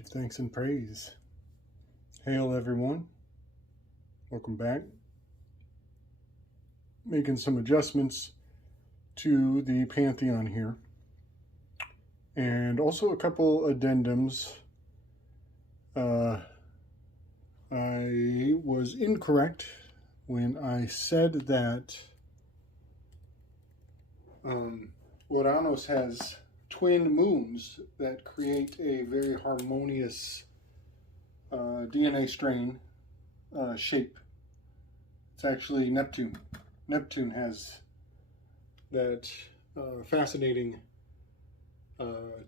Give thanks and praise. Hail everyone. Welcome back. Making some adjustments to the Pantheon here. And also a couple addendums. I was incorrect when I said that Uranus has twin moons that create a very harmonious DNA strain shape. It's actually Neptune. Neptune has that fascinating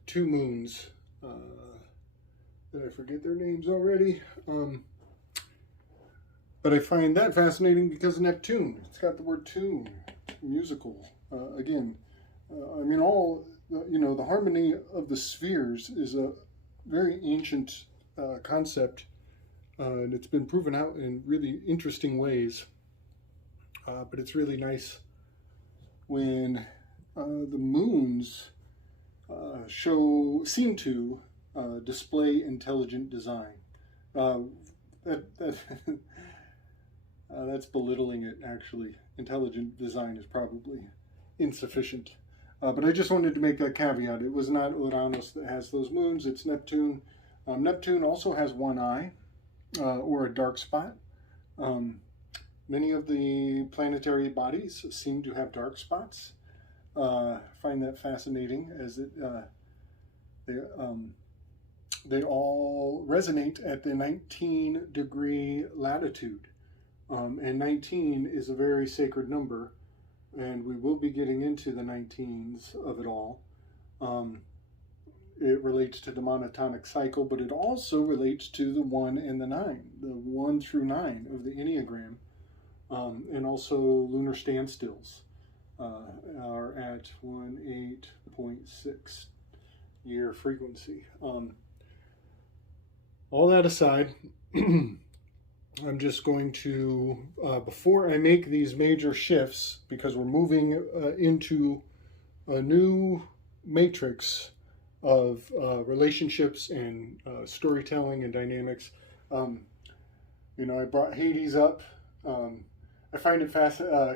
two moons. Did I forget their names already? But I find that fascinating because Neptune, it's got the word tune, musical. Again, I mean, the harmony of the spheres is a very ancient concept, and it's been proven out in really interesting ways. But it's really nice when the moons seem to display intelligent design. That's belittling it, actually. Intelligent design is probably insufficient. But I just wanted to make a caveat. It was not Uranus that has those moons, it's Neptune. Neptune also has one eye, or a dark spot. Many of the planetary bodies seem to have dark spots. I find that fascinating, as they all resonate at the 19-degree latitude. And 19 is a very sacred number, and we will be getting into the 19s of it all. It relates to the monotonic cycle, but it also relates to the 1 and the 9, the 1 through 9 of the Enneagram, and also lunar standstills are at 18.6 year frequency. All that aside, I'm just going to, before I make these major shifts, because we're moving into a new matrix of relationships and storytelling and dynamics. I brought Hades up. I find it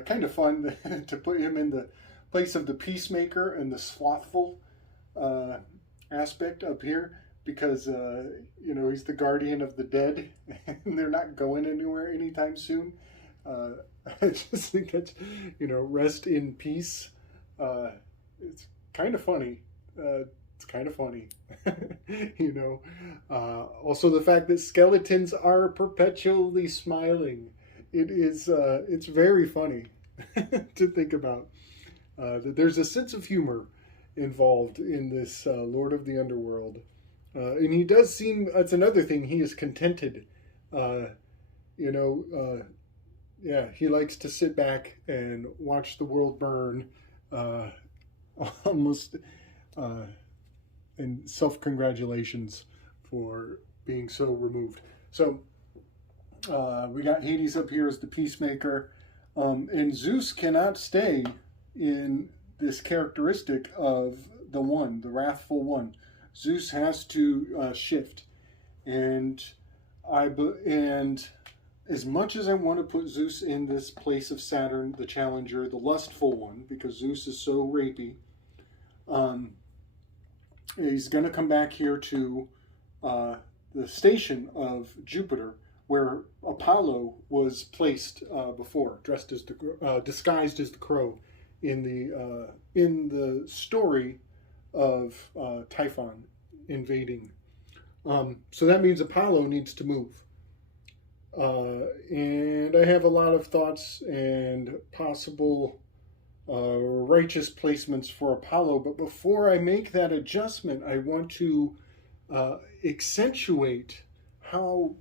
kind of fun to put him in the place of the peacemaker and the slothful aspect up here, because he's the guardian of the dead, and they're not going anywhere anytime soon. I just think that's, rest in peace. It's kind of funny. It's kind of funny. Also the fact that skeletons are perpetually smiling. It's very funny to think about. That there's a sense of humor involved in this Lord of the Underworld. And he does seem, that's another thing, he is contented. He likes to sit back and watch the world burn, almost, and self-congratulations for being so removed. So, we got Hades up here as the peacemaker, and Zeus cannot stay in this characteristic of the one, the wrathful one. Zeus has to shift, and as much as I want to put Zeus in this place of Saturn, the challenger, the lustful one, because Zeus is so rapey, he's going to come back here to the station of Jupiter, where Apollo was placed before, disguised as the crow in the story of Typhon invading. So that means Apollo needs to move. And I have a lot of thoughts and possible righteous placements for Apollo, but before I make that adjustment, I want to accentuate how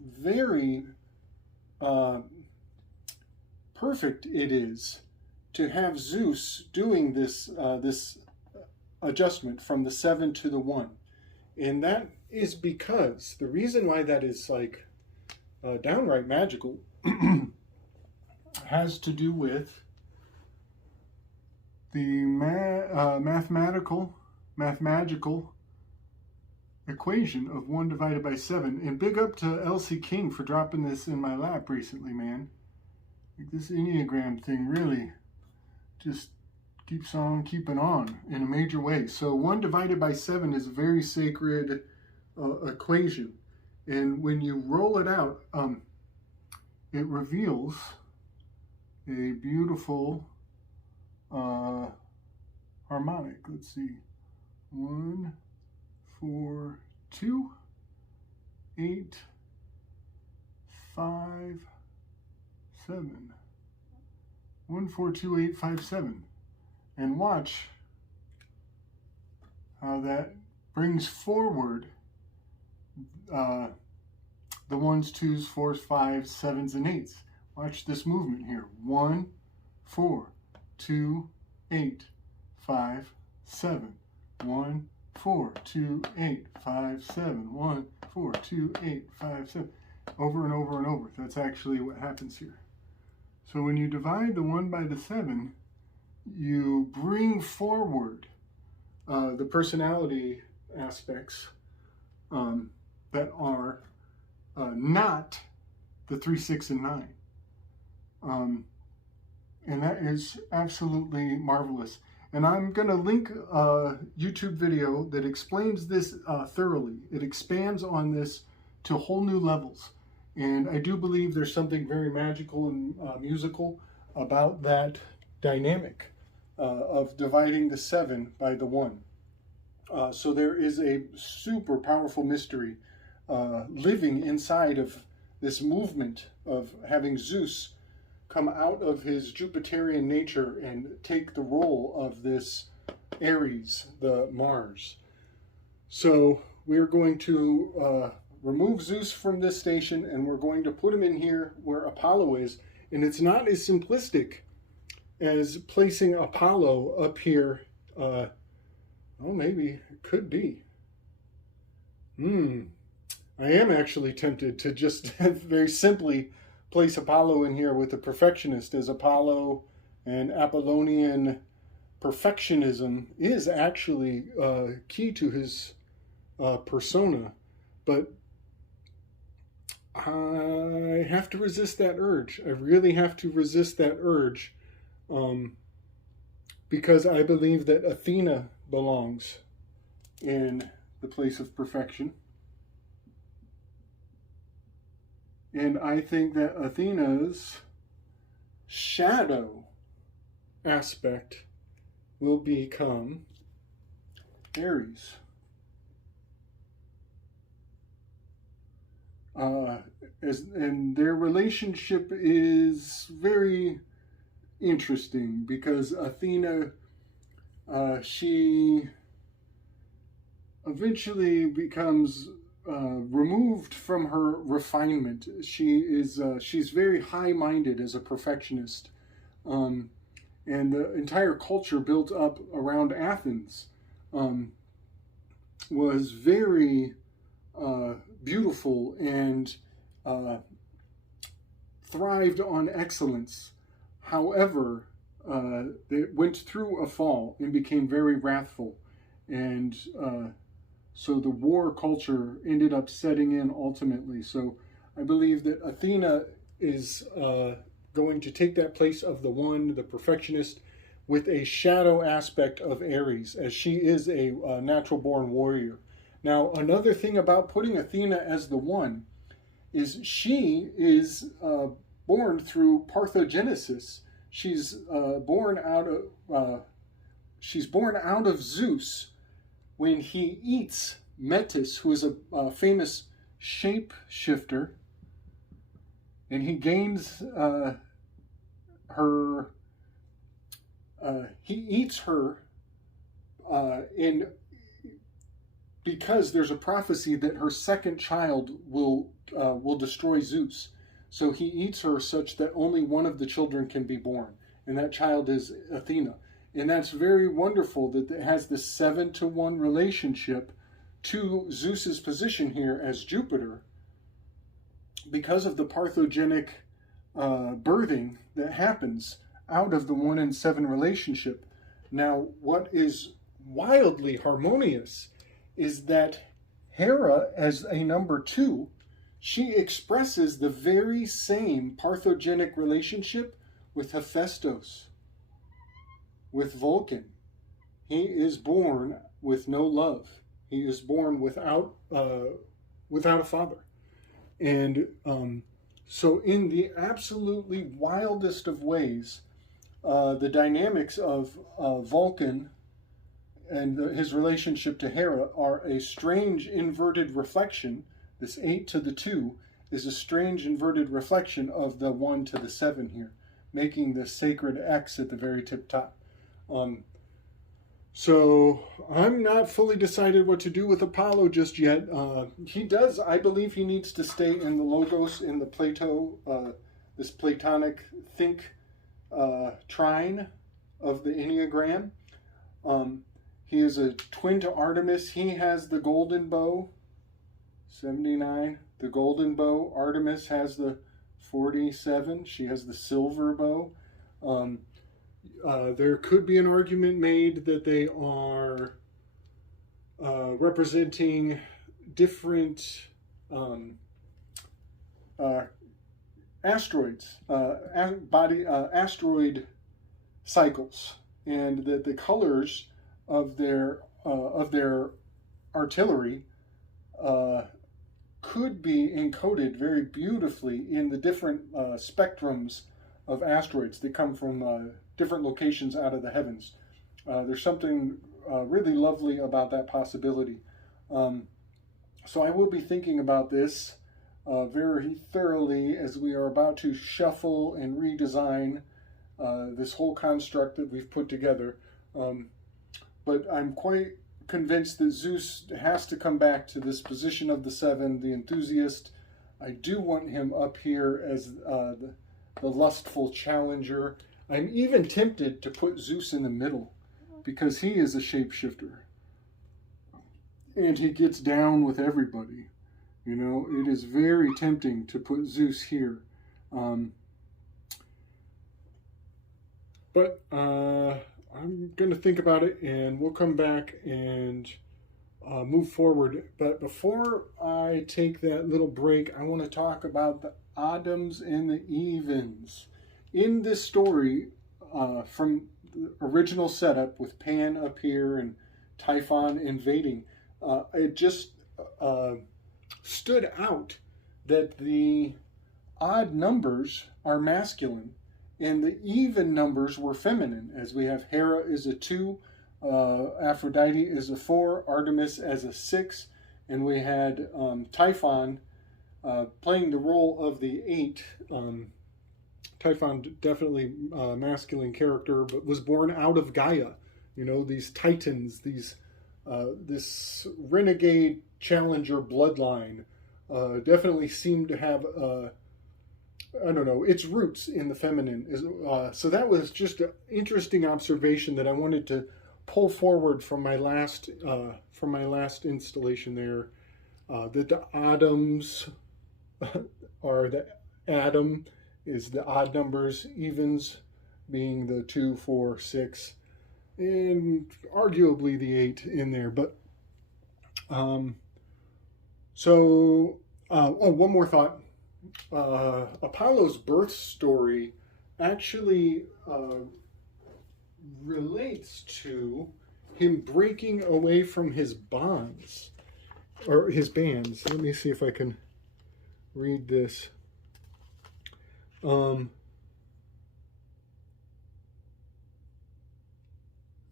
very perfect it is to have Zeus doing this adjustment from the 7 to the 1. And that is because the reason why that is like downright magical has to do with the mathmagical equation of 1 divided by 7. And big up to Elsie King for dropping this in my lap recently, man. Like, this Enneagram thing really just keeps on keeping on in a major way. So 1 divided by 7 is a very sacred equation. And when you roll it out, it reveals a beautiful harmonic. Let's see. 1, 4, 2, 8, 5, 7. 1, 4, 2, 8, 5, 7. And watch how that brings forward the 1s, 2s, 4s, 5s, 7s, and 8s. Watch this movement here. 1, 4, 2, 8, 5, 7. 1, 4, 2, 8, 5, 7. 1, 4, 2, 8, 5, 7. Over and over and over. That's actually what happens here. So when you divide the 1 by the 7, you bring forward the personality aspects that are not the 3, 6, and 9. And that is absolutely marvelous. And I'm going to link a YouTube video that explains this thoroughly. It expands on this to whole new levels. And I do believe there's something very magical and musical about that dynamic of dividing the 7 by the 1. So there is a super powerful mystery living inside of this movement of having Zeus come out of his Jupiterian nature and take the role of this Aries, the Mars. So we're going to remove Zeus from this station, and we're going to put him in here where Apollo is. And it's not as simplistic as placing Apollo up here. Oh, maybe it could be. I am actually tempted to just very simply place Apollo in here with the perfectionist, as Apollo and Apollonian perfectionism is actually key to his persona. But I have to resist that urge. I really have to resist that urge because I believe that Athena belongs in the place of perfection. And I think that Athena's shadow aspect will become Aries. And their relationship is very interesting because Athena, she eventually becomes removed from her refinement. She's very high-minded as a perfectionist, and the entire culture built up around Athens was very beautiful and thrived on excellence. However, it went through a fall and became very wrathful, and so the war culture ended up setting in ultimately. So I believe that Athena is going to take that place of the 1, the perfectionist, with a shadow aspect of Aries, as she is a natural-born warrior. Now, another thing about putting Athena as the 1 is she is born through parthenogenesis. She's born out of Zeus when he eats Metis, who is a famous shapeshifter, and he gains her. He eats her because there's a prophecy that her second child will destroy Zeus. So he eats her such that only one of the children can be born, and that child is Athena. And that's very wonderful that it has this 7-to-1 relationship to Zeus's position here as Jupiter because of the parthogenic birthing that happens out of the 1 and 7 relationship. Now, what is wildly harmonious is that Hera, as a number 2, she expresses the very same parthogenic relationship with Hephaestus, with Vulcan. He is born with no love. He is born without a father. And so in the absolutely wildest of ways, the dynamics of Vulcan and his relationship to Hera are a strange inverted reflection. This 8 to the 2 is a strange inverted reflection of the 1 to the 7 here, making the sacred X at the very tip top. So I'm not fully decided what to do with Apollo just yet. I believe he needs to stay in the Logos, in the Plato, this Platonic think trine of the Enneagram. He is a twin to Artemis. He has the golden bow, 79, the golden bow. Artemis has the 47. She has the silver bow. There could be an argument made that they are representing different asteroids, asteroid cycles, and that the colors of their artillery could be encoded very beautifully in the different spectrums of asteroids that come from different locations out of the heavens. There's something really lovely about that possibility. So I will be thinking about this very thoroughly as we are about to shuffle and redesign this whole construct that we've put together. But I'm quite convinced that Zeus has to come back to this position of the 7, the enthusiast. I do want him up here as the lustful challenger. I'm even tempted to put Zeus in the middle because he is a shapeshifter. And he gets down with everybody. You know, it is very tempting to put Zeus here. But I'm going to think about it, and we'll come back and move forward. But before I take that little break, I want to talk about the Adams and the Evens. In this story, from the original setup with Pan up here and Typhon invading, it just stood out that the odd numbers are masculine and the even numbers were feminine, as we have Hera is a 2, Aphrodite is a 4, Artemis as a 6, and we had Typhon playing the role of the 8. Typhon, definitely a masculine character, but was born out of Gaia. You know, these titans, this renegade challenger bloodline definitely seemed to have, its roots in the feminine. So that was just an interesting observation that I wanted to pull forward from my last installation there. That the Adams are the Adam is the odd numbers, evens being the 2, 4, 6, and arguably the 8 in there. But one more thought. Apollo's birth story actually relates to him breaking away from his bonds, or his bands. Let me see if I can read this.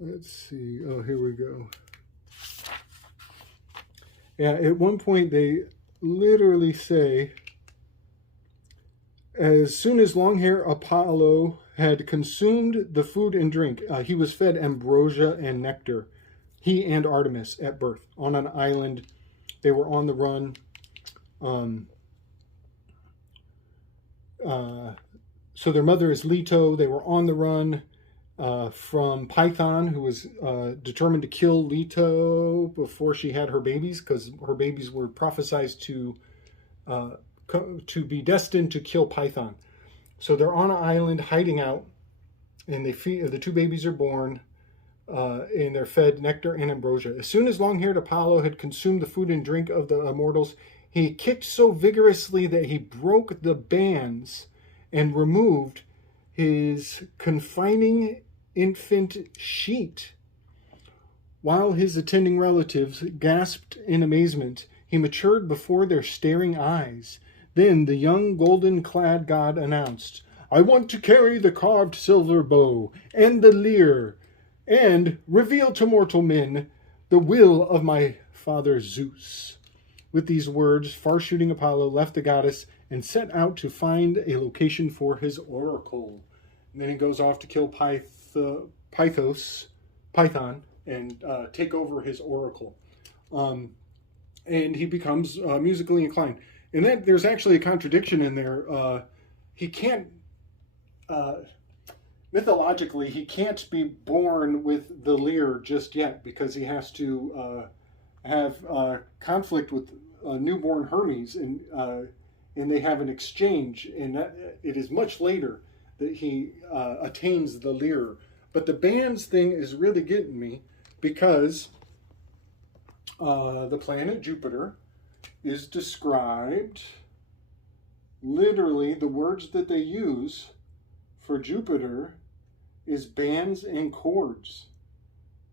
Let's see. Oh, here we go. Yeah, at one point they literally say, as soon as long-hair Apollo had consumed the food and drink, he was fed ambrosia and nectar, he and Artemis at birth, on an island. They were on the run. So their mother is Leto. They were on the run from Python, who was determined to kill Leto before she had her babies, because her babies were prophesied to be destined to kill Python. So they're on an island hiding out, and the 2 babies are born. and they're fed nectar and ambrosia. As soon as long-haired Apollo had consumed the food and drink of the immortals, he kicked so vigorously that he broke the bands and removed his confining infant sheet. While his attending relatives gasped in amazement, he matured before their staring eyes. Then the young golden-clad god announced, "I want to carry the carved silver bow and the lyre, and reveal to mortal men the will of my father Zeus." With these words, far-shooting Apollo left the goddess and set out to find a location for his oracle. And then he goes off to kill Python, and take over his oracle. And he becomes musically inclined. And then there's actually a contradiction in there. He can't, mythologically, he can't be born with the lyre just yet because he has to have conflict with newborn Hermes, and they have an exchange, and it is much later that he attains the lyre. But the bands thing is really getting me because the planet Jupiter is described, literally the words that they use for Jupiter is bands and chords.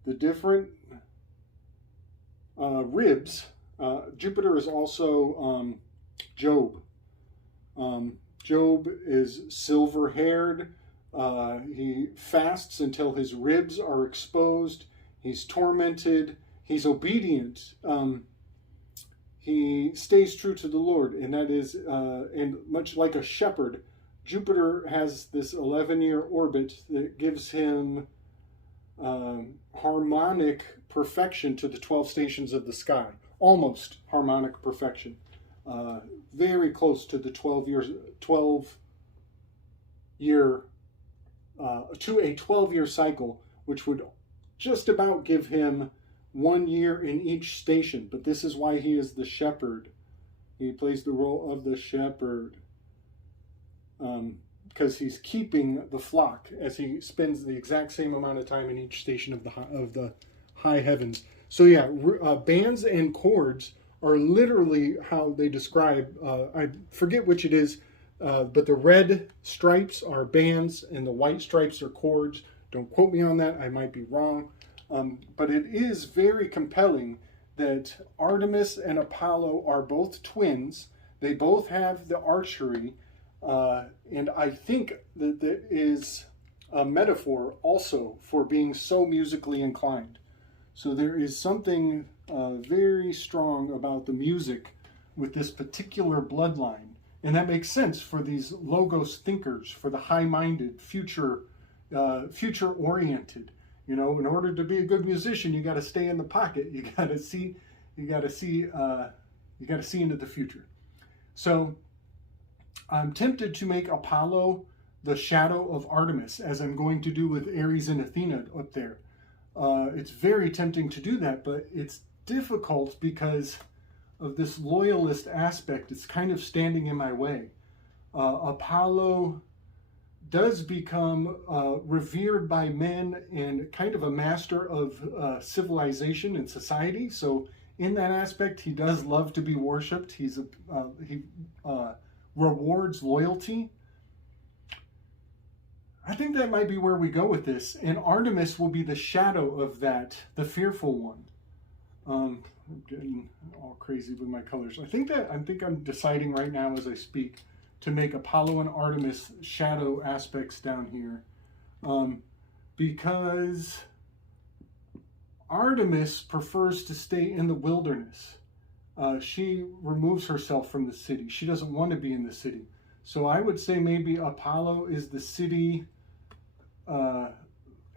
The different ribs. Jupiter is also Job. Job is silver-haired. He fasts until his ribs are exposed. He's tormented. He's obedient. He stays true to the Lord, and that is, and much like a shepherd, Jupiter has this 11-year orbit that gives him harmonic perfection to the 12 stations of the sky. Almost harmonic perfection. Very close to the 12-year to a 12-year cycle, which would just about give him 1 year in each station. But this is why he is the shepherd. He plays the role of the shepherd because he's keeping the flock as he spends the exact same amount of time in each station of the high heavens. So yeah, bands and chords are literally how they describe, I forget which it is, but the red stripes are bands and the white stripes are chords. Don't quote me on that, I might be wrong. But it is very compelling that Artemis and Apollo are both twins. They both have the archery. And I think that there is a metaphor also for being so musically inclined. So there is something very strong about the music with this particular bloodline. And that makes sense for these logos thinkers, for the high-minded, future-oriented. You know, in order to be a good musician, you got to stay in the pocket. You got to see into the future. So I'm tempted to make Apollo the shadow of Artemis, as I'm going to do with Ares and Athena up there. It's very tempting to do that, but it's difficult because of this loyalist aspect. It's kind of standing in my way. Apollo does become revered by men and kind of a master of civilization and society. So in that aspect, he does love to be worshipped. He rewards loyalty. I think that might be where we go with this. And Artemis will be the shadow of that, the fearful one. I'm getting all crazy with my colors. I think I'm deciding right now as I speak to make Apollo and Artemis shadow aspects down here. Because Artemis prefers to stay in the wilderness. She removes herself from the city. She doesn't want to be in the city. So I would say maybe Apollo is the city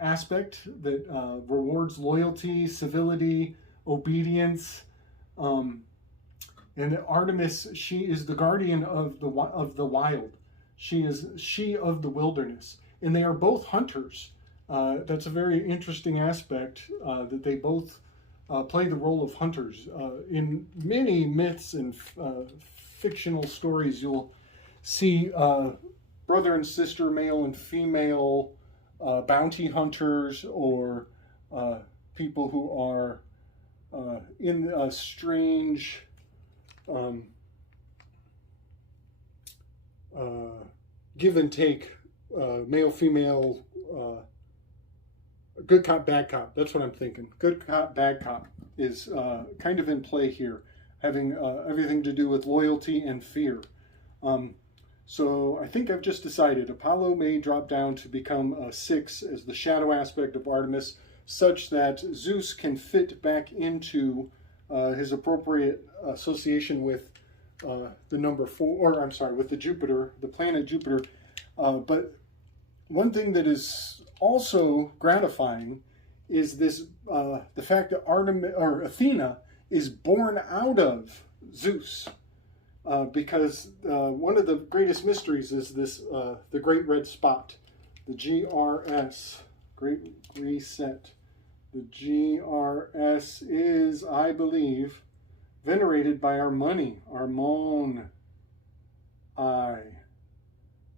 aspect that rewards loyalty, civility, obedience. And Artemis, she is the guardian of the wild. She of the wilderness. And they are both hunters. That's a very interesting aspect, that they both play the role of hunters. In many myths and fictional stories, you'll see brother and sister, male and female bounty hunters, or people who are in a strange give and take, male, female, good cop, bad cop. That's what I'm thinking. Good cop, bad cop is kind of in play here, having everything to do with loyalty and fear. So I think I've just decided Apollo may drop down to become a 6 as the shadow aspect of Artemis, such that Zeus can fit back into his appropriate association with the number 4, or I'm sorry, with the Jupiter, the planet Jupiter. But one thing that is also gratifying is this: the fact that Athena is born out of Zeus, because one of the greatest mysteries is this: the Great Red Spot, the GRS, Great Reset. The GRS is, I believe, venerated by our money, our Mon I.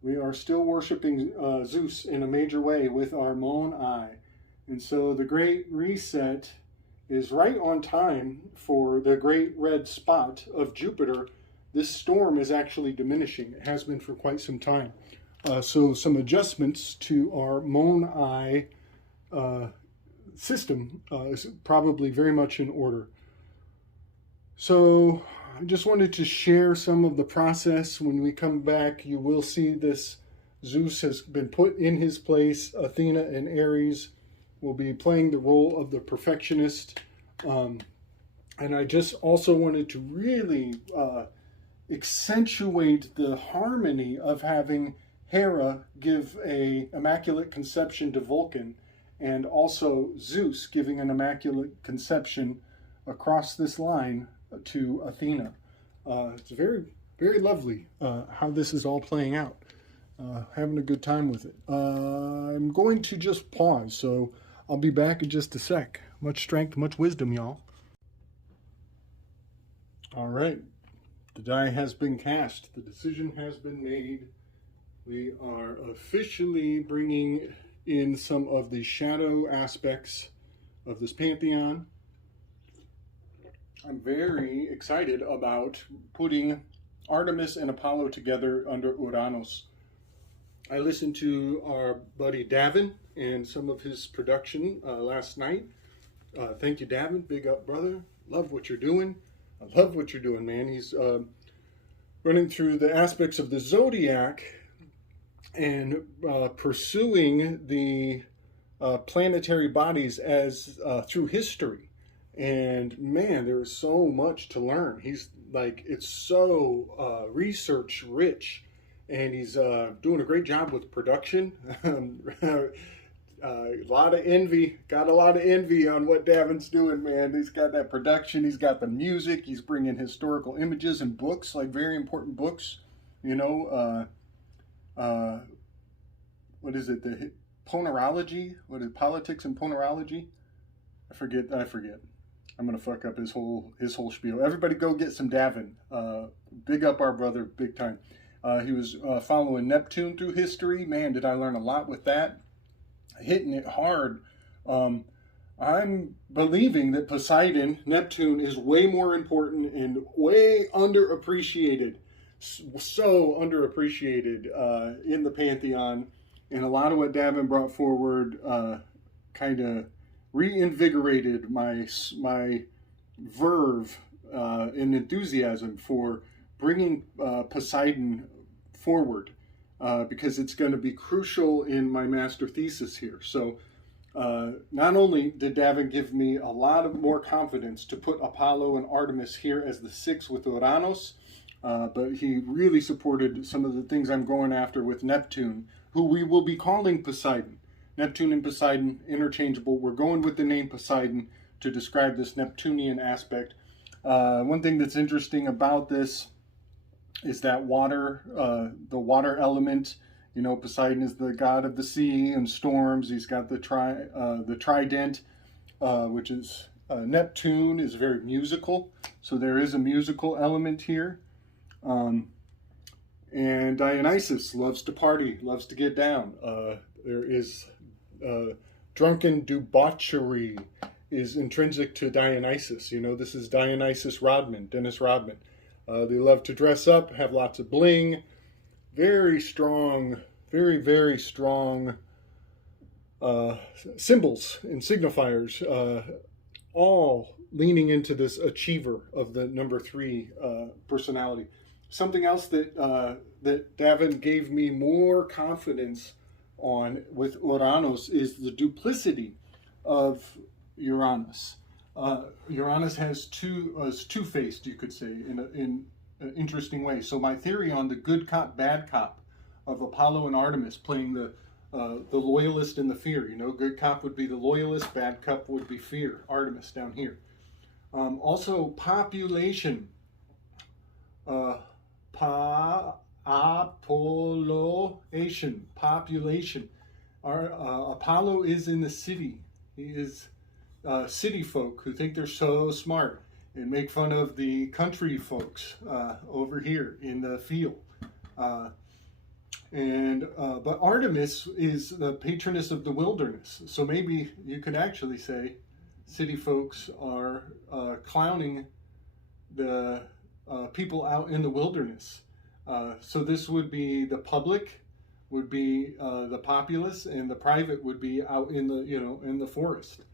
We are still worshiping Zeus in a major way with our Mon I. And so the Great Reset is right on time for the Great Red Spot of Jupiter. This storm is actually diminishing. It has been for quite some time. So some adjustments to our Mon I system is probably very much in order. So I just wanted to share some of the process. When we come back, you will see this: Zeus has been put in his place. Athena and Ares will be playing the role of the perfectionist. And I just also wanted to really accentuate the harmony of having Hera give an immaculate conception to Vulcan, and also Zeus giving an immaculate conception across this line to Athena. It's very, very lovely how this is all playing out. Having a good time with it. I'm going to just pause, so I'll be back in just a sec. Much strength, much wisdom, y'all. All right. The die has been cast. The decision has been made. We are officially bringing in some of the shadow aspects of this pantheon. I'm very excited about putting Artemis and Apollo together under Uranus. I listened to our buddy Davin and some of his production last night. Thank you, Davin. Big up, brother. Love what you're doing. I love what you're doing, man. He's running through the aspects of the zodiac and pursuing the planetary bodies as through history. And man, there's so much to learn. He's like, it's so research rich, and he's doing a great job with production. A lot of envy, got a lot of envy on what Davin's doing, man. He's got that production, he's got the music, he's bringing historical images and books, like very important books, you know. What is it? The ponerology? What is it? Politics and ponerology? I forget. I'm gonna fuck up his whole spiel. Everybody go get some Davin. Big up our brother, big time. He was following Neptune through history. Man, did I learn a lot with that. Hitting it hard. I'm believing that Poseidon, Neptune, is way more important and way underappreciated. So underappreciated in the pantheon. And a lot of what Davin brought forward kind of reinvigorated my verve and enthusiasm for bringing Poseidon forward, because it's going to be crucial in my master thesis here. So not only did Davin give me a lot of more confidence to put Apollo and Artemis here as the 6 with Uranus, but he really supported some of the things I'm going after with Neptune, who we will be calling Poseidon. Neptune and Poseidon, interchangeable. We're going with the name Poseidon to describe this Neptunian aspect. One thing that's interesting about this is that water, the water element. You know, Poseidon is the god of the sea and storms. He's got the trident, which is Neptune is very musical. So there is a musical element here. And Dionysus loves to party, loves to get down. There is drunken debauchery is intrinsic to Dionysus. You know, this is Dionysus Rodman, Dennis Rodman. They love to dress up, have lots of bling, very strong, very strong symbols and signifiers, all leaning into this achiever of the number 3 personality. Something else that that Davin gave me more confidence on with Uranus is the duplicity of Uranus. Uranus has two-faced, you could say, in an interesting way. So my theory on the good cop, bad cop of Apollo and Artemis playing the loyalist and the fear. You know, good cop would be the loyalist, bad cop would be fear. Artemis down here. Also, population. Population. Apollo is in the city. He is city folk who think they're so smart and make fun of the country folks over here in the field. But Artemis is the patroness of the wilderness. So maybe you could actually say city folks are clowning the people out in the wilderness. So this would be the public, would be the populace, and the private would be out in the, in the forest.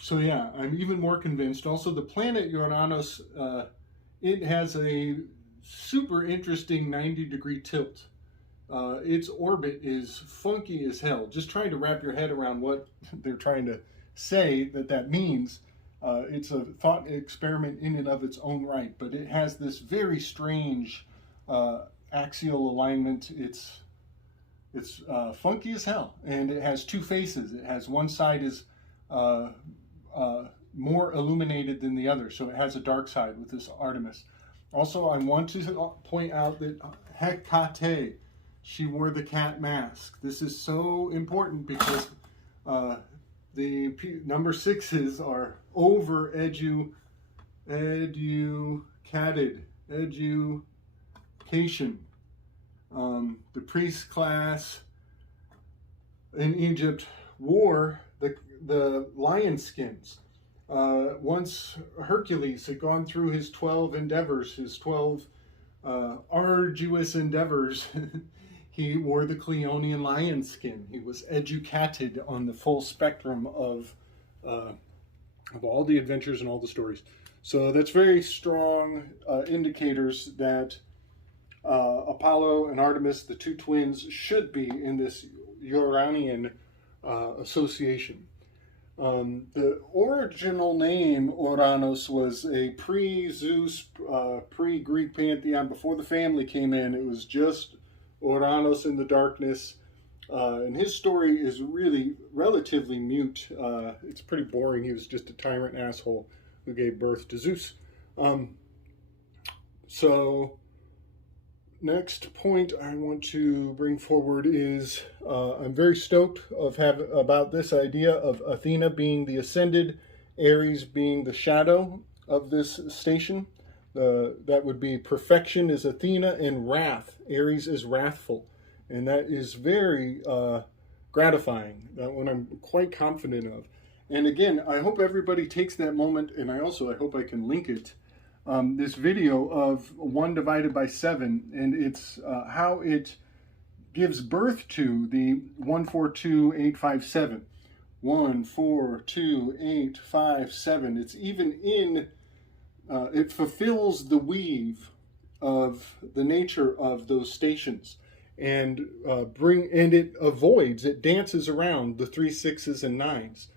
So yeah, I'm even more convinced. Also, the planet Uranus, it has a super interesting 90-degree tilt. Its orbit is funky as hell. Just trying to wrap your head around what they're trying to say that means. It's a thought experiment in and of its own right, but it has this very strange axial alignment. It's funky as hell, and it has two faces. It has one side is more illuminated than the other, so it has a dark side with this Artemis. Also, I want to point out that Hecate, she wore the cat mask. This is so important because the number 6s are over education, the priest class in Egypt wore the lion skins. Once Hercules had gone through his 12 endeavors, his 12 arduous endeavors, he wore the Cleonian lion skin. He was educated on the full spectrum of all the adventures and all the stories. So that's very strong indicators that Apollo and Artemis, the two twins, should be in this Uranian association. The original name Uranus was a pre-Zeus, pre-Greek pantheon. Before the family came in, it was just Uranus in the darkness. And his story is really relatively mute. It's pretty boring. He was just a tyrant asshole who gave birth to Zeus. So next point I want to bring forward is I'm very stoked about this idea of Athena being the ascended, Aries being the shadow of this station. That would be perfection is Athena, and wrath, Aries is wrathful. And that is very gratifying. That one I'm quite confident of. And again, I hope everybody takes that moment, and I hope I can link it. This video of 1 divided by 7, and it's how it gives birth to the 142,857. 142,857. It's even in, it fulfills the weave of the nature of those stations, and it dances around the 3 6s and 9s.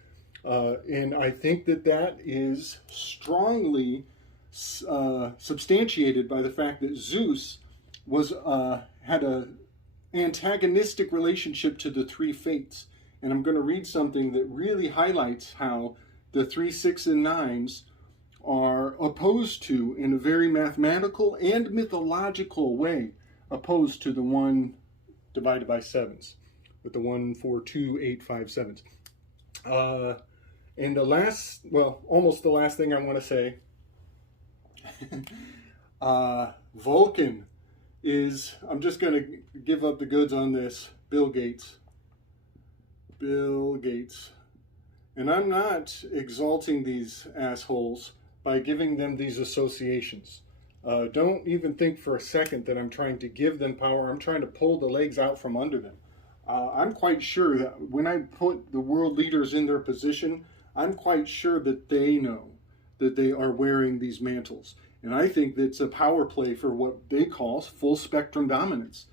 And I think that is strongly substantiated by the fact that Zeus had an antagonistic relationship to the 3 fates. And I'm going to read something that really highlights how the 3 6 and 9s are opposed to, in a very mathematical and mythological way, opposed to the 1 divided by 7s, with the 142,857s. And almost the last thing I want to say, Vulcan is, I'm just going to give up the goods on this, Bill Gates. Bill Gates. And I'm not exalting these assholes by giving them these associations. Don't even think for a second that I'm trying to give them power. I'm trying to pull the legs out from under them. I'm quite sure that when I put the world leaders in their position, I'm quite sure that they know that they are wearing these mantles. And I think that's a power play for what they call full spectrum dominance.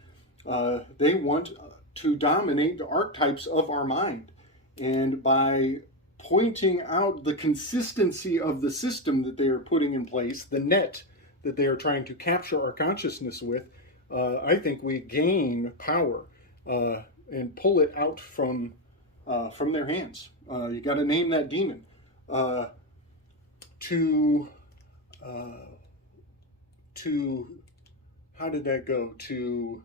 They want to dominate the archetypes of our mind. And by pointing out the consistency of the system that they are putting in place, the net that they are trying to capture our consciousness with, I think we gain power and pull it out from their hands. You got to name that demon. To how did that go? To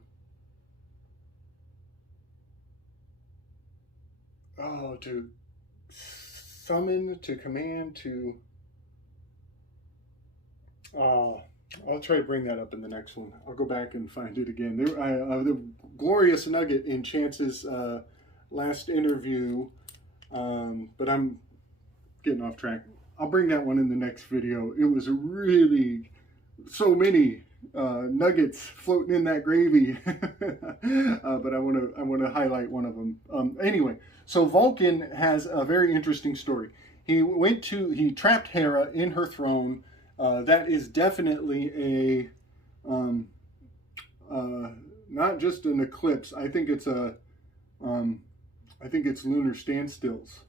summon, to command, to I'll try to bring that up in the next one. I'll go back and find it again. The glorious nugget in Chance's last interview, but I'm getting off track. I'll bring that one in the next video. It was really so many nuggets floating in that gravy, but I want to highlight one of them. Anyway, so Vulcan has a very interesting story. He trapped Hera in her throne. That is definitely not just an eclipse. I think it's lunar standstills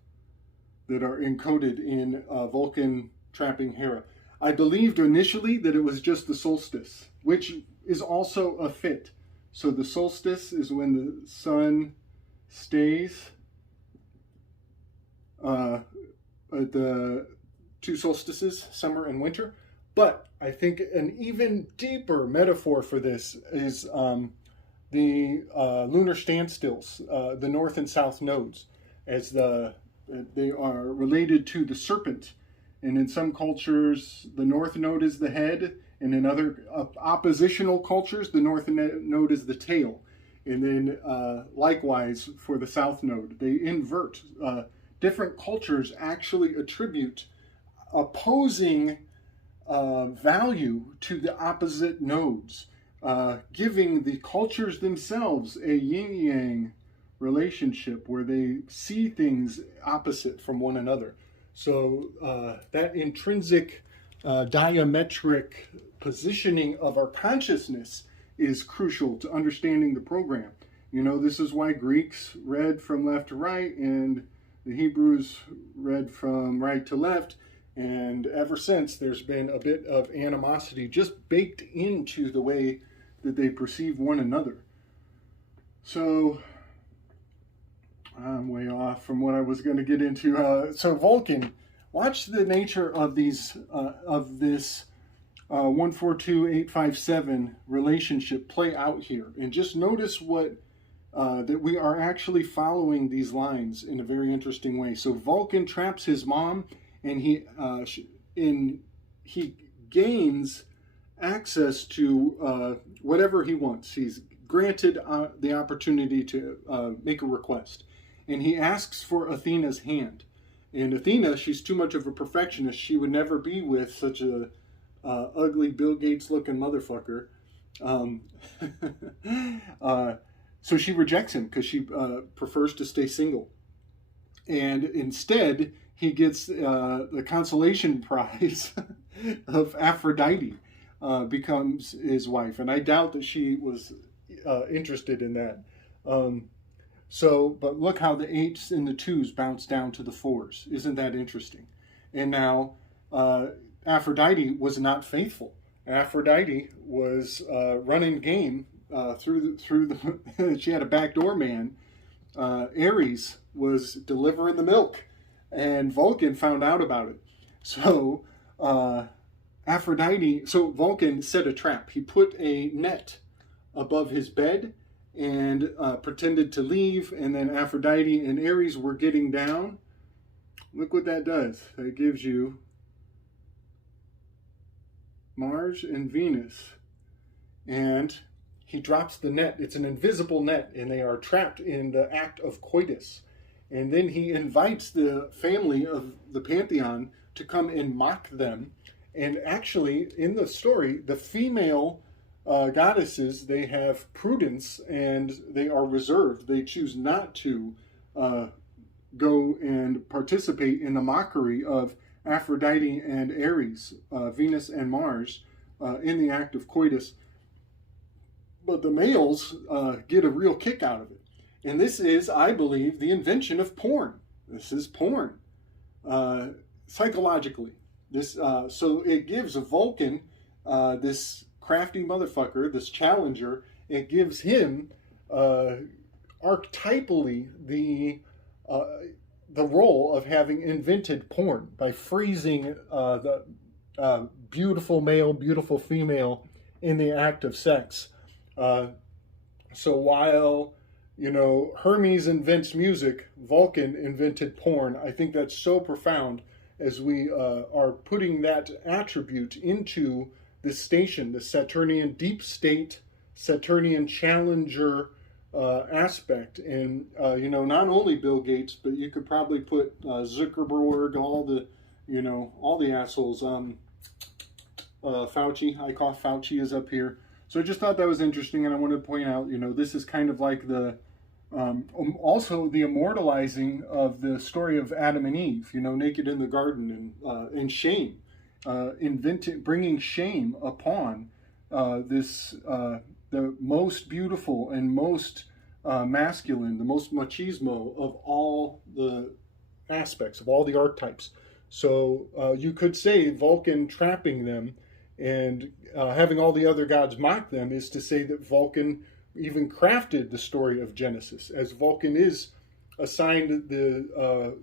that are encoded in Vulcan trapping Hera. I believed initially that it was just the solstice, which is also a fit. So the solstice is when the sun stays at the two solstices, summer and winter. But I think an even deeper metaphor for this is the lunar standstills, the north and south nodes, as they are related to the serpent. And in some cultures, the north node is the head, and in other oppositional cultures, the north node is the tail. And then likewise for the south node, they invert. Different cultures actually attribute opposing value to the opposite nodes, giving the cultures themselves a yin-yang relationship where they see things opposite from one another. So that intrinsic diametric positioning of our consciousness is crucial to understanding the program. You know, this is why Greeks read from left to right and the Hebrews read from right to left. And ever since, there's been a bit of animosity just baked into the way that they perceive one another. So I'm way off from what I was going to get into. So Vulcan, watch the nature of this 142857 relationship play out here, and just notice that we are actually following these lines in a very interesting way. So Vulcan traps his mom, and he gains access to whatever he wants. He's granted the opportunity to make a request. And he asks for Athena's hand. And Athena, she's too much of a perfectionist. She would never be with such a ugly Bill Gates looking motherfucker. So she rejects him because she prefers to stay single. And instead, he gets the consolation prize of Aphrodite, becomes his wife. And I doubt that she was interested in that. But look how the 8s and the 2s bounce down to the 4s. Isn't that interesting? And now Aphrodite was not faithful. Aphrodite was running game through the she had a backdoor man. Ares was delivering the milk, and Vulcan found out about it. So Vulcan set a trap. He put a net above his bed and pretended to leave, and then Aphrodite and Ares were getting down. Look what that does. That gives you Mars and Venus. And he drops the net. It's an invisible net, and they are trapped in the act of coitus. And then he invites the family of the pantheon to come and mock them. And actually, in the story, the female goddesses, they have prudence and they are reserved. They choose not to go and participate in the mockery of Aphrodite and Ares, Venus and Mars, in the act of coitus. But the males get a real kick out of it. And this is, I believe, the invention of porn. This is porn, psychologically. So it gives a Vulcan, this crafty motherfucker, this challenger, it gives him archetypally the role of having invented porn by freezing the beautiful male, beautiful female in the act of sex. So while, Hermes invents music, Vulcan invented porn. I think that's so profound as we are putting that attribute into this station, the Saturnian deep state, Saturnian challenger aspect. And, not only Bill Gates, but you could probably put Zuckerberg, all the assholes. Fauci, I call Fauci is up here. So I just thought that was interesting, and I wanted to point out, this is kind of like the, also the immortalizing of the story of Adam and Eve, naked in the garden and shame, bringing shame upon the most beautiful and most masculine, the most machismo of all the aspects, of all the archetypes. So you could say Vulcan trapping them and having all the other gods mock them is to say that Vulcan even crafted the story of Genesis, as Vulcan is assigned the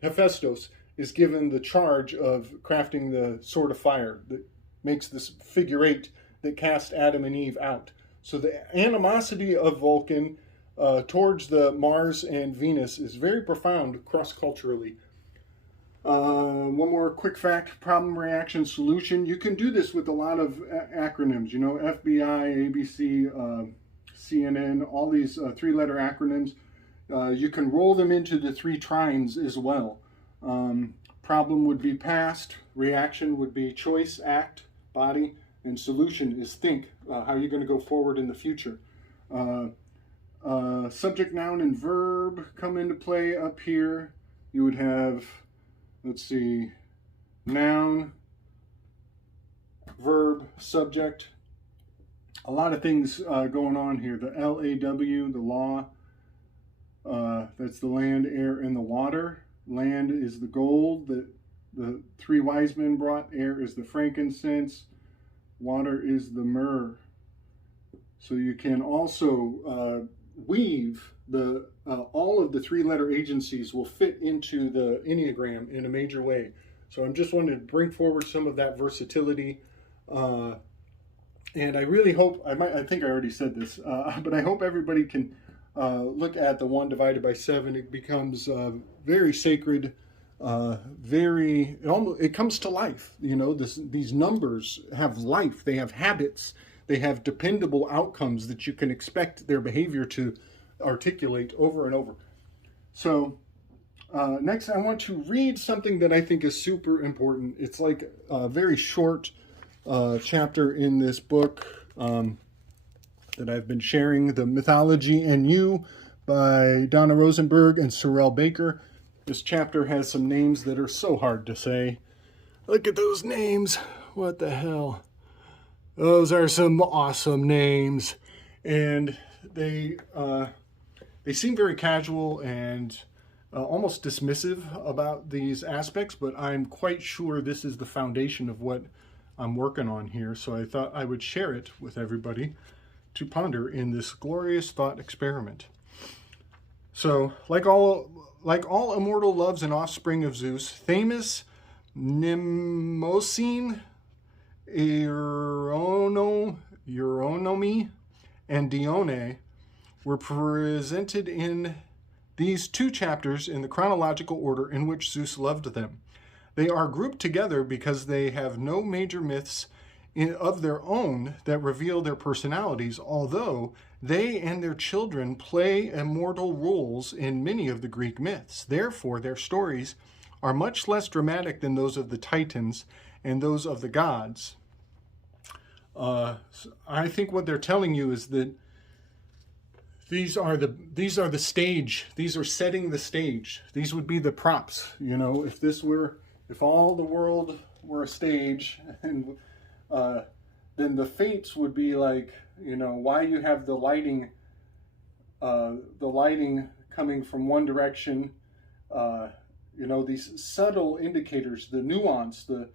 Hephaestus is given the charge of crafting the sword of fire that makes this figure 8 that cast Adam and Eve out. So the animosity of Vulcan towards the Mars and Venus is very profound cross-culturally. One more quick fact: problem, reaction, solution. You can do this with a lot of acronyms, FBI, ABC, CNN, all these 3-letter acronyms. You can roll them into the 3 trines as well. Problem would be past, reaction would be choice, act, body, and solution is think, how you're going to go forward in the future. Subject, noun, and verb come into play up here. You would have, let's see, noun, verb, subject. A lot of things going on here. The LAW, the law, that's the land, air, and the water. Land is the gold that the 3 wise men brought. Air is the frankincense. Water is the myrrh. So you can also weave all of the 3-letter agencies will fit into the Enneagram in a major way. So I'm just wanting to bring forward some of that versatility. And I really hope, I think I already said this, but I hope everybody can look at the 1 divided by 7. It becomes very sacred, it comes to life. These numbers have life, they have habits, they have dependable outcomes that you can expect their behavior to articulate over and over. So next I want to read something that I think is super important. It's like a very short chapter in this book that I've been sharing, The Mythology and You by Donna Rosenberg and Sorrel Baker. This chapter has some names that are so hard to say. Look at those names. What the hell? Those are some awesome names. And they seem very casual and almost dismissive about these aspects, but I'm quite sure this is the foundation of what I'm working on here. So I thought I would share it with everybody to ponder in this glorious thought experiment. So, like all immortal loves and offspring of Zeus, Themis, Mnemosyne, Eurynomy, and Dione were presented in these 2 chapters in the chronological order in which Zeus loved them. They are grouped together because they have no major myths of their own that reveal their personalities, although They and their children play immortal roles in many of the Greek myths. Therefore, their stories are much less dramatic than those of the Titans and those of the gods. I think what they're telling you is that these are the stage. These are setting the stage. These would be the props. You know, if all the world were a stage, and then the fates would be like, you know, why you have the lighting coming from one direction. You know, these subtle indicators, the nuance, the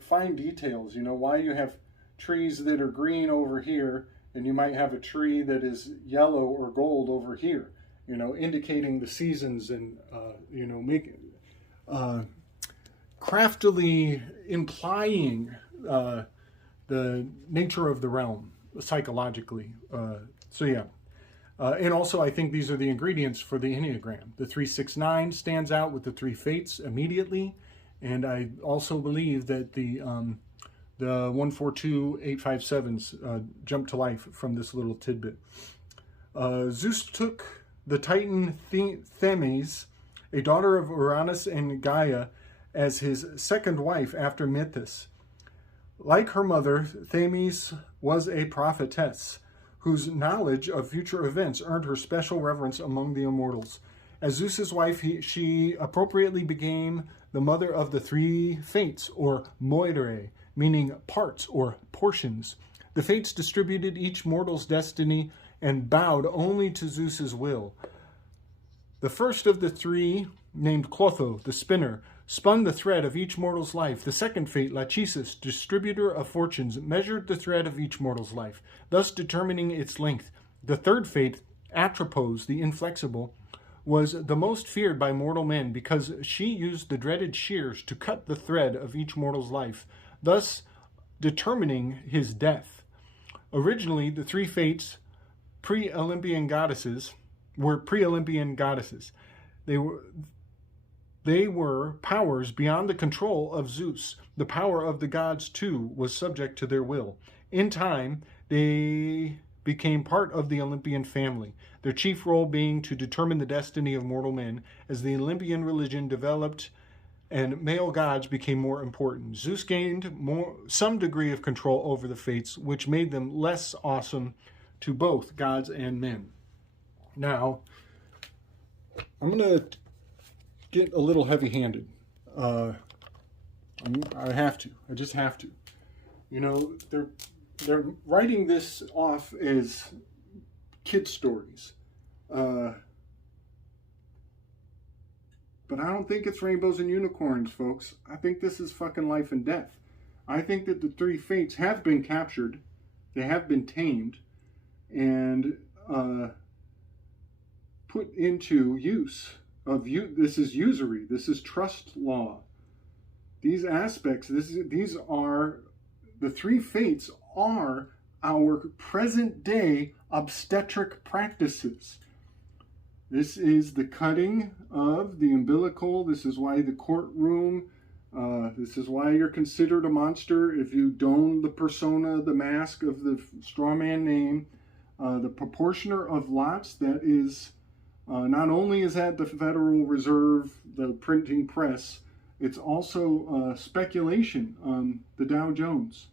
fine details. You know, why you have trees that are green over here, and you might have a tree that is yellow or gold over here, you know, indicating the seasons and, you know, craftily implying the nature of the realm psychologically. So yeah. And also, I think these are the ingredients for the Enneagram. The 369 stands out with the three fates immediately. And I also believe that the 142-857s jump to life from this little tidbit. Zeus took the Titan Themis, a daughter of Uranus and Gaia, as his second wife after Mithras. Like her mother, Themis was a prophetess whose knowledge of future events earned her special reverence among the immortals. As Zeus's wife, she appropriately became the mother of the three fates, or moire, meaning parts or portions. The fates distributed each mortal's destiny and bowed only to Zeus's will. The first of the three, named Clotho, the spinner, spun the thread of each mortal's life. The second fate, Lachesis, distributor of fortunes, measured the thread of each mortal's life, thus determining its length. The third fate, Atropos, the inflexible, was the most feared by mortal men because she used the dreaded shears to cut the thread of each mortal's life, thus determining his death. Originally, the three fates pre-Olympian goddesses were pre-Olympian goddesses. They were powers beyond the control of Zeus. The power of the gods, too, was subject to their will. In time, they became part of the Olympian family, their chief role being to determine the destiny of mortal men. As the Olympian religion developed and male gods became more important, Zeus gained some degree of control over the fates, which made them less awesome to both gods and men. Now, I'm going to get a little heavy-handed. I have to. I just have to. You know, they're writing this off as kid stories. But I don't think it's rainbows and unicorns, folks. I think this is fucking life and death. I think that the three fates have been captured. They have been tamed and put into use. This is usury. This is trust law. These aspects, these are, the three fates are our present day obstetric practices. This is the cutting of the umbilical. This is why the courtroom, this is why you're considered a monster if you don the persona, the mask of the strawman name. The proportioner of lots, that is, not only is that the Federal Reserve, the printing press, it's also speculation, the Dow Jones.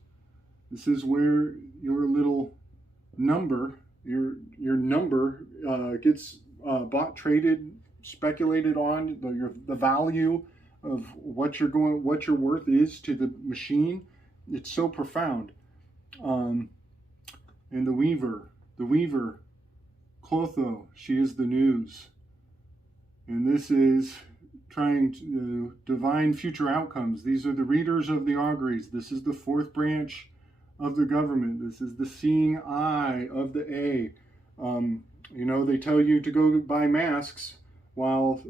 This is where your little number, your number gets bought, traded, speculated on. The value of what your worth is to the machine. It's so profound. And the Weaver, Clotho, she is the news. And this is trying to divine future outcomes. These are the readers of the auguries. This is the fourth branch of the government. This is the seeing eye of the A. You know, they tell you to go buy masks, while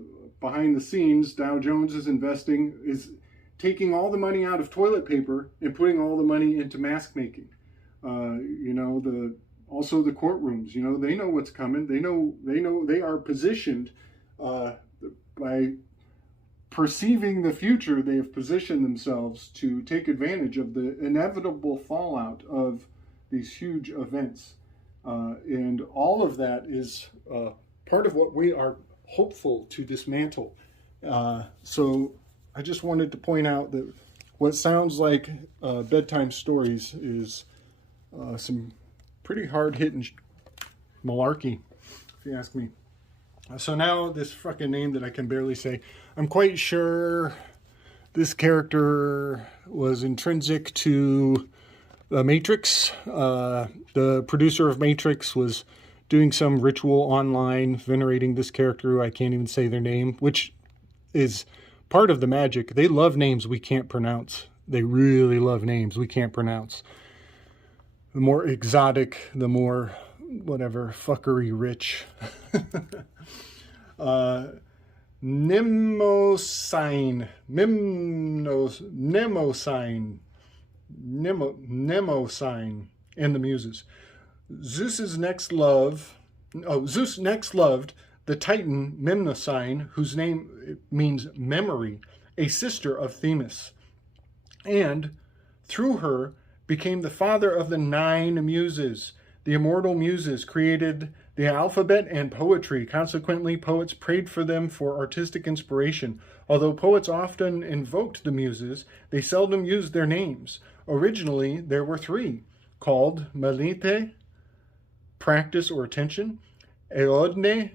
behind the scenes, Dow Jones is taking all the money out of toilet paper and putting all the money into mask making. You know, also the courtrooms, you know, they know what's coming. They know they are positioned by perceiving the future. They have positioned themselves to take advantage of the inevitable fallout of these huge events. And all of that is part of what we are hopeful to dismantle. So I just wanted to point out that what sounds like bedtime stories is some pretty hard-hitting malarkey, if you ask me. So now this fucking name that I can barely say, I'm quite sure this character was intrinsic to Matrix. The producer of Matrix was doing some ritual online venerating this character. I can't even say their name, which is part of the magic. They love names we can't pronounce. They really love names we can't pronounce. The more exotic, the more whatever, fuckery rich. Mnemosine, and the Muses. Zeus next loved the Titan Mnemosyne, whose name means memory, a sister of Themis, and through her became the father of the 9 Muses. The immortal Muses created the alphabet and poetry. Consequently, poets prayed for them for artistic inspiration. Although poets often invoked the Muses, they seldom used their names. Originally, there were 3, called Melite, practice or attention, Aeode,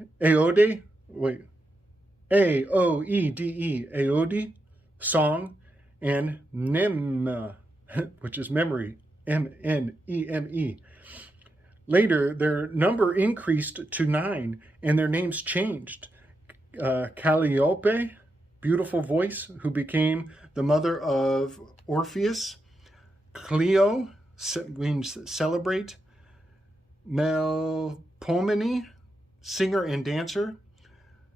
A-O-E-D-E, Aeode, song, and Mneme, which is memory, M-N-E-M-E. Later, their number increased to 9, and their names changed. Calliope, beautiful voice, who became the mother of Orpheus. Clio means celebrate. Melpomene, singer and dancer.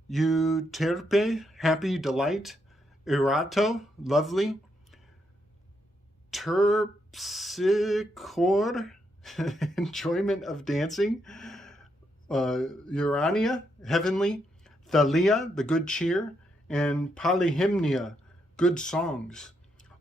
Euterpe, happy, delight. Erato, lovely. Terpsichore, enjoyment of dancing. Urania, heavenly. Thalia, the good cheer. And Polyhymnia, good songs.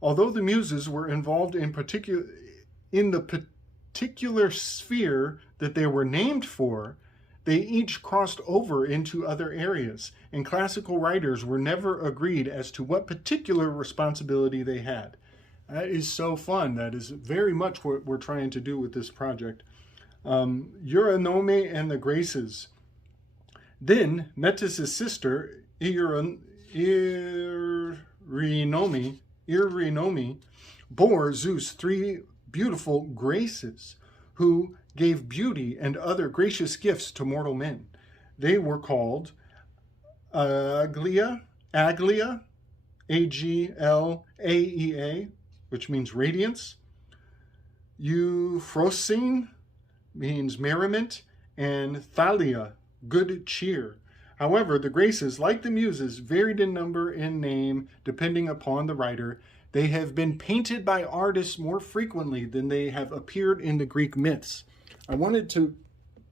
Although the Muses were involved in the particular sphere that they were named for, they each crossed over into other areas, and classical writers were never agreed as to what particular responsibility they had. That is so fun. That is very much what we're trying to do with this project. Uranome and the Graces. Then Metis' sister, Eurynome, bore Zeus 3 beautiful Graces, who gave beauty and other gracious gifts to mortal men. They were called Aglia, A-G-L-A-E-A, which means radiance. Euphrosyne means merriment, and Thalia, good cheer. However, the Graces, like the Muses, varied in number and name depending upon the writer. They have been painted by artists more frequently than they have appeared in the Greek myths. I wanted to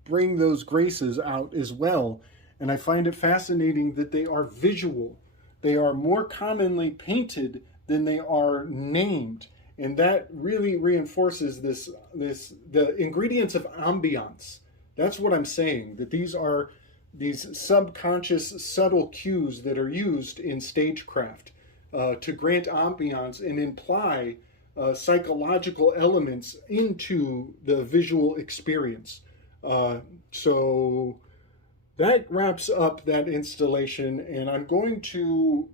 bring those Graces out as well, and I find it fascinating that they are visual. They are more commonly painted than they are named, and that really reinforces the ingredients of ambiance. That's what I'm saying, that these are these subconscious subtle cues that are used in stagecraft to grant ambiance and imply psychological elements into the visual experience. So that wraps up that installation, and I'm going to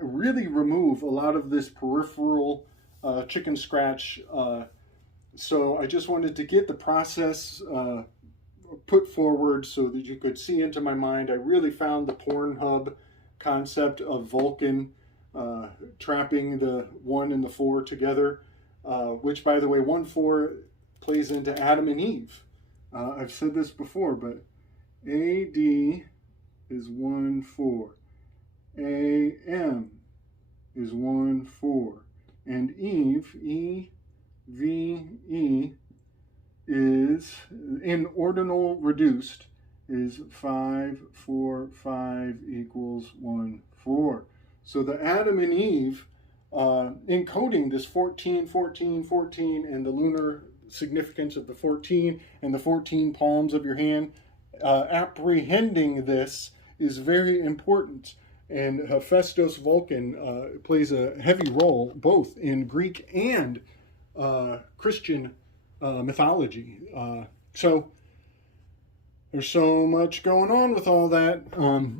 really remove a lot of this peripheral chicken scratch. So I just wanted to get the process put forward so that you could see into my mind. I really found the Pornhub concept of Vulcan trapping the 1 and the 4 together, which, by the way, 1-4 plays into Adam and Eve. I've said this before, but AD is 1-4, AM is 1-4, and Eve, E-V-E, is in ordinal reduced is 5-4-5 equals 1-4. So the Adam and Eve encoding this 14-14-14 and the lunar significance of the 14 and the 14 palms of your hand. Apprehending this is very important. And Hephaestus Vulcan plays a heavy role both in Greek and Christian mythology. So there's so much going on with all that.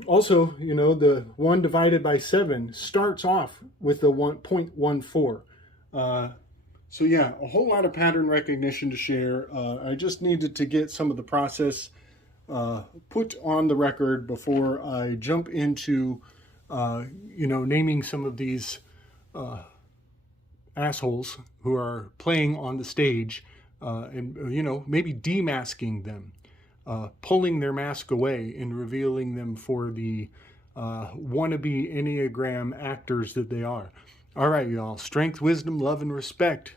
Also, you know, the 1 divided by 7 starts off with the 1.14. So yeah, a whole lot of pattern recognition to share. I just needed to get some of the process put on the record before I jump into, you know, naming some of these assholes who are playing on the stage and, you know, maybe demasking them. Pulling their mask away and revealing them for the wannabe Enneagram actors that they are. All right, y'all. Strength, wisdom, love, and respect.